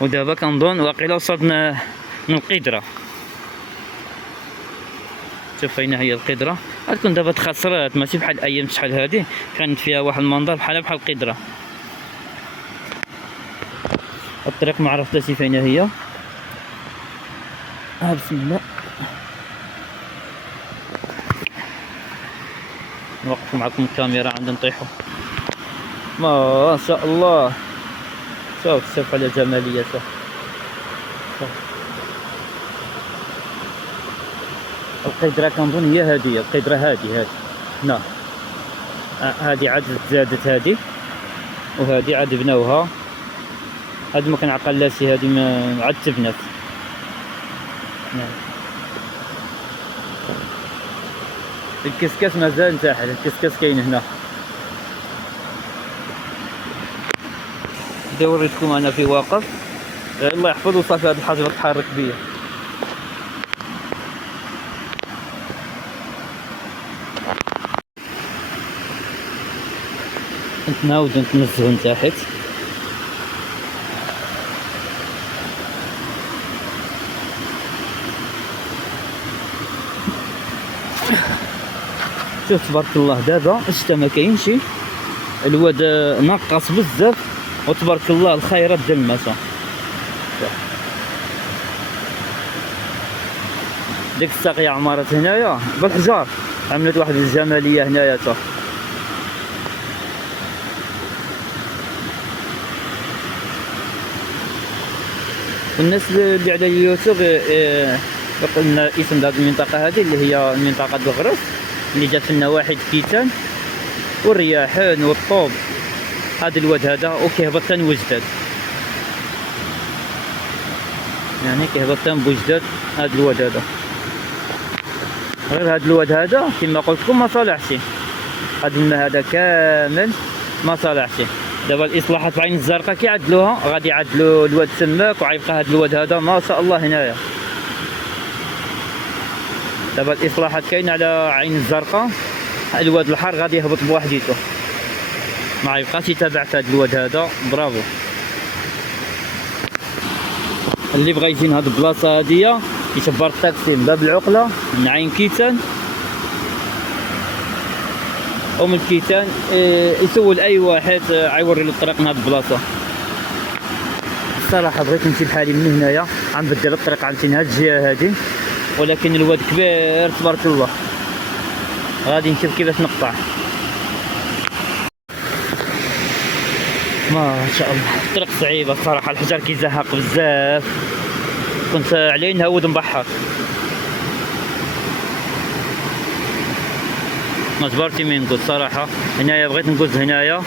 ودابا كنظن واقيلا وصلنا من القدرة. شوف فين هي القدرة. غتكون دابا تخسرات ماشي بحال الايام شحال هادي كانت فيها واحد المنظر بحال القدرة. الطريق ما عرفتش فين هي. بسم الله. نوقف معكم الكاميرا عند نطيحو. ما شاء الله. شوف على جماليته. القدرة كنظن هي هذه القدرة هذه هنا. هذه عاد زادت هذه وهذه عاد بناوها. هذه ما كنعقلهاش هذه ما عاد تبنات. الكسكاس مازال تحت. الكسكاس كاين هنا. وريتكم انا في واقف. الله يحفظ وصافي هذه الحاجه تحرك بيا. نتناود نتنزهو لتحت. شوف تبارك الله دابا الشتا ما كاينش. الواد نقص بزاف وتبارك الله الخيرات ديال المسا. ديك الساقية عمارات هنايا بالحجار عملت واحد الجمالية هنايا تا. الناس اللي على اليوتيوب قلنا اسم هذه المنطقة هذه اللي هي منطقة الغرس اللي جات في النواحي كيتان والرياحان والطوب. هذا الواد هذا وكيهبط ثاني وجداد. يعني كيهبط ثاني بوجداد هذا الواد هذا. غير هذا الواد هذا كما قلت لكم ما صالحش. هذا الماء هذا كامل ما صالحش. دابا الاصلاحات في عين الزرقاء كيعدلوها غادي يعدلوا الواد سماك وغيبقى هذا الواد هذا ما شاء الله هنايا. دابا الاصلاحات كاينه على عين الزرقاء. الواد الحار غادي يهبط بوحديته ما يبقاش يتابع في هذا الواد هذا. برافو. اللي بغى يجي لهاد البلاصه هاديه يتبر الطاكسي من باب العقله من عين كيتان او من كيتان. يسول اي واحد غيوري له الطريق من هاد البلاصه. الصراحه بغيت نمشي بحالي من هنايا غنبدل الطريق عن هاد الجهه هادي ولكن الواد كبير تبارك الله. غادي نشوف كيفاش نقطع. ما شاء الله الطريق صعيبه الصراحه. الحجر كيزهق بزاف. كنت عليه نهود نبحر ما جبرتي من نقول صراحه. هنايا بغيت نقول هنايا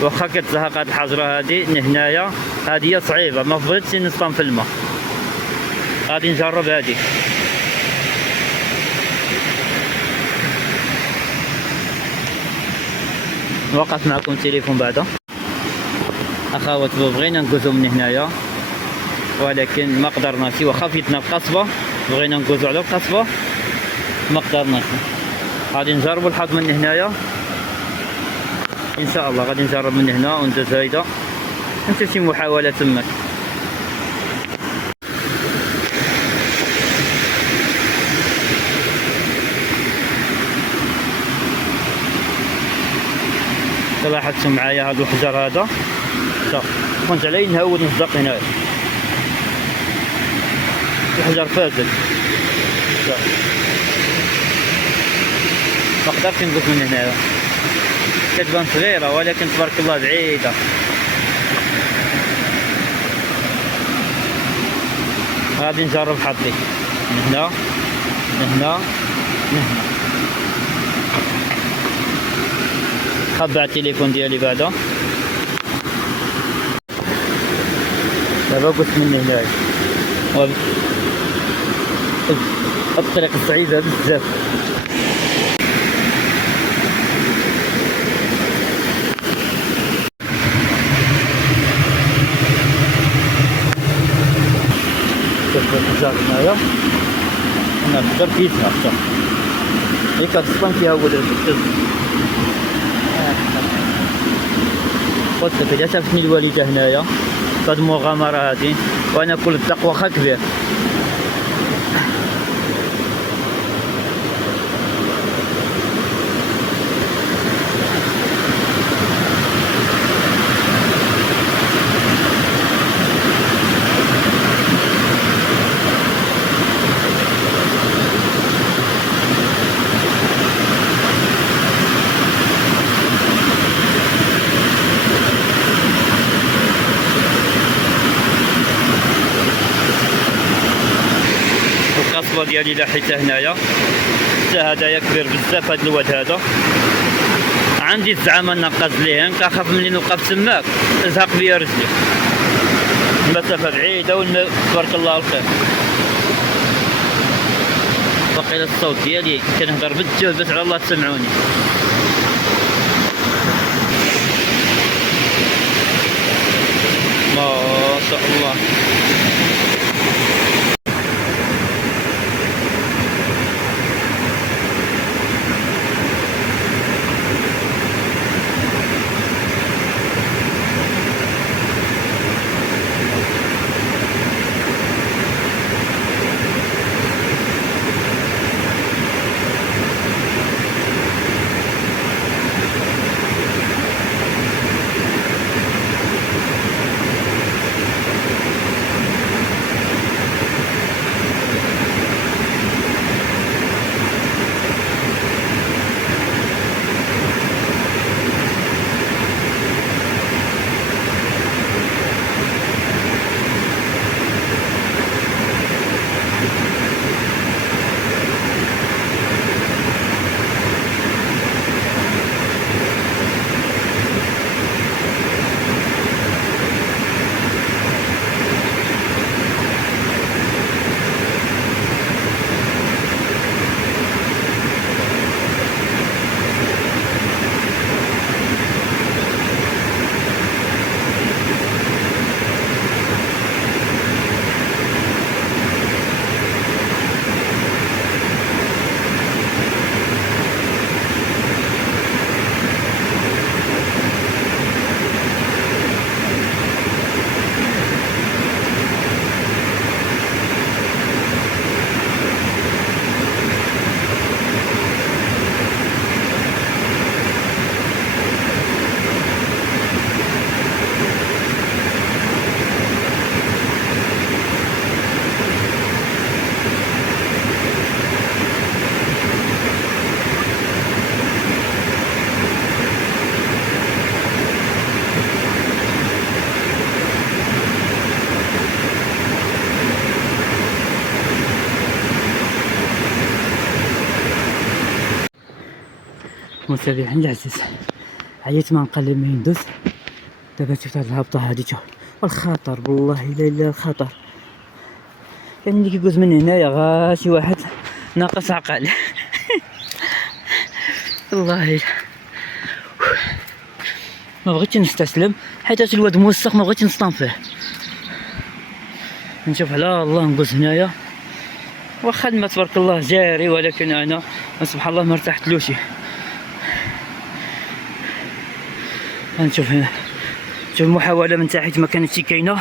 واخا كتزهق هاد الحجره هادي هنايا هادي صعيبه ما بغيتش نصطم في الماء. غادي نجرب هادي. وقف معكم التليفون بعدا. اخوات بغينا نقوزو من هنايا ولكن ما قدرناش. واخا فيتنا القصبه بغينا نقوزو على القصبه ما قدرناش. غادي نجربوا الحظ من هنايا ان شاء الله. غادي نجرب من هنا وندوز هايدا ندير شي محاوله تماك. لاحظتوا معايا هذا الحجر هذا كنت عليه نهود نصدق هنايا. الحجر فاسد ما قدرتش نقول من هنايا. كتبان صغيره ولكن تبارك الله بعيده. غادي نجرب حظي من هنا من هنا من هنا. خبع التليفون ديالي بعدا. دابا قلت من هنايا الطريق صعيبه بزاف. شوف الحجار هنايا هنا الحجر كيتها حتى هي كتصطن فيها هو قلت لك جا شافتني الوالده هنايا فهاد المغامرة هادي، وانا كل الدق واخا كبير. القصبة ديالي لا حتى هنايا، حتى هدايا كبير بزاف هاد الواد هذا. عندي الزعامة نقص ليه، كنخاف ملي نوقف تماك تزهق بيا رجلي، المسافة بعيدة والماء تبارك الله الخير. باقي الصوت ديالي كنهضر بالجهد باش على الله تسمعوني. ما شاء الله. متابعين العزيز، عييت ما نقلب ما يندوز. دابا شفت هاد الهبطه هادي، شوف والخطر والله الا الخطر. كان اللي كيقوز من هنايا غا شي واحد ناقص عقل. والله ما بغيتش نستسلم، حيت الواد موسخ ما بغيتش نصطنفيه. نشوف على الله نقوز هنايا، واخا الماء تبارك الله جاري، ولكن انا سبحان الله ما ارتحتلوش. غنشوف هنا، شوف المحاولة من تحت ما كانتش كاينة،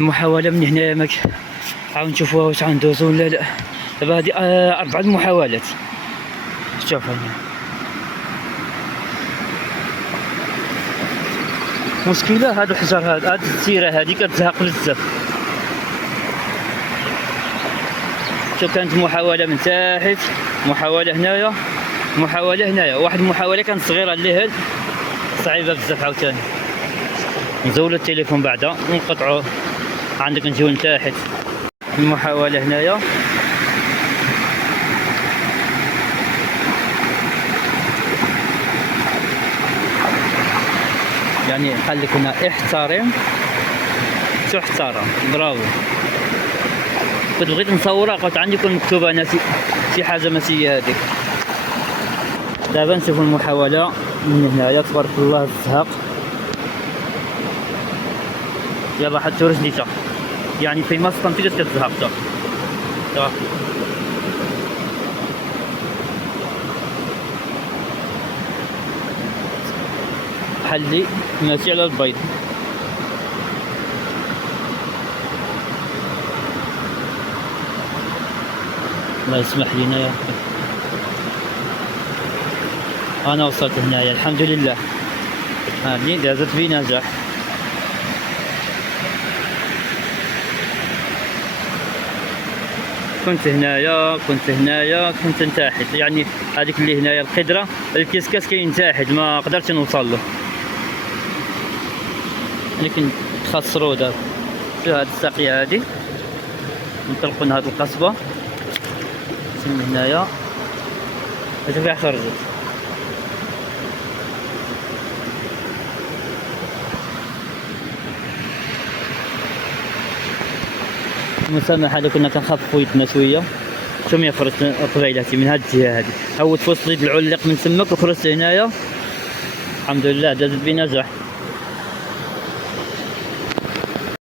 المحاولة من هنايا ما عاود نشوفوها واش غندوزو ولا لا. دابا هادي 4 محاولات. شوف هنا مشكلة، هاد الحجر هاد السيرة هادي كتزهق بزاف. شوف كانت محاولة من تحت، محاولة هنايا، محاولة هنايا، واحد المحاولة كانت صغيرة اللي هاد صعيبة بزاف. عاوتاني نزولو التليفون بعدا ونقطعو، عندك نجيو لتحت. المحاولة هنايا، يعني قال لك هنا احترم تحترم. برافو. كنت بغيت نصورها، قلت عندي يكون مكتوب انا شي حاجة ماشي هاديك. دابا نشوفو المحاولة من هنايا، تبارك الله الزهق. يلا حطو رجلي تا، يعني فين ما سطنتيش كتزهق تا. حلي ماشي على البيض. الله يسمح لنا يا اخي. انا وصلت هنايا الحمد لله. هذه دازت بنجاح. كنت هنايا كنت تحت، يعني هذيك اللي هنايا القدره الكسكاس كاين تحت ما قدرتش نوصل له، لكن تخسروا دابا في هذه الساقيه هذه. نطلقوا من هذه القصبه من هنايا شوف كاع خرجت. المسامحه اللي كنا كنخففوا يدنا شويه. شوف ملي خرجت قبيلاتي من هذه الجهه هذه، هوت في وسط العلق من تماك وخرجت هنايا الحمد لله دازت بنجاح.